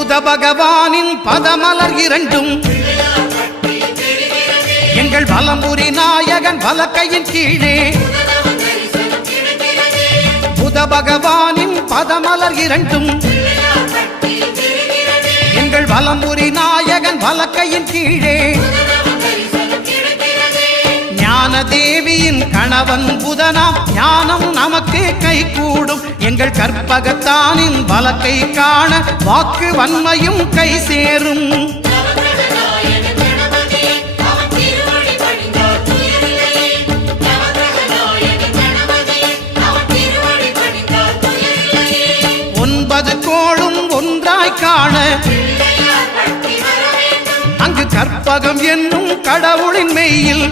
புத பகவானின் பதமலர் இரண்டும் எங்கள் வலம்புரி நாயகன் வலக்கையின் கீழே புத பகவானின் பதமலர் இரண்டும் எங்கள் வலம்புரி நாயகன் வலக்கையின் கீழே ஞான தேவியின் கணவன் புதனாம் ஞானம் நமக்கு கை கூடும் எங்கள் கற்பகத்தானின் வலக்கை காண வாக்கு வன்மையும் கை சேரும் ஒன்பது கோளும் ஒன்றாய் காண அங்கு கற்பகம் என்னும் கடவுளின் மெய்யில்